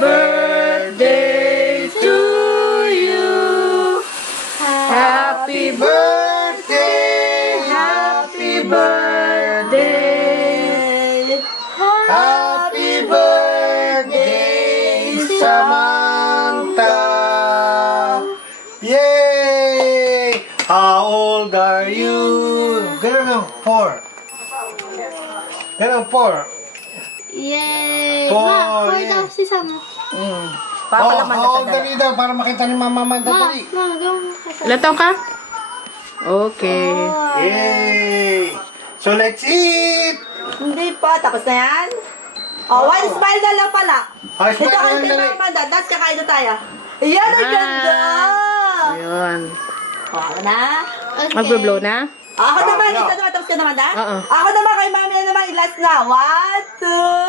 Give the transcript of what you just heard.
birthday to you. Happy birthday, happy birthday. Happy birthday, Samantha! Yay! How old are you? Ganun no, 4. Ganun, 4. Yay! Four, Ma, 4 yeah. daw si Sam. Papalaman na how sa old are you daw? Para makita ni Mama Manta Ma, dali. gawin mo ka sa... Ilan taon ka? Okay. Yay! So let's eat! Hindi pa. Tapos na yan? Oh, one smile na lang pala. Ay, smile Ito na kayo lang kay dali. Mama Amanda. Tapos kakain na tayo. Iyan, ang ganda! Ayun. Ako na. Okay. Magbe-blow na? Ako naman. no. Ito naman. Tapos ka naman, da? Oo. Ako naman kay Mami na naman. Last na. 1, 2,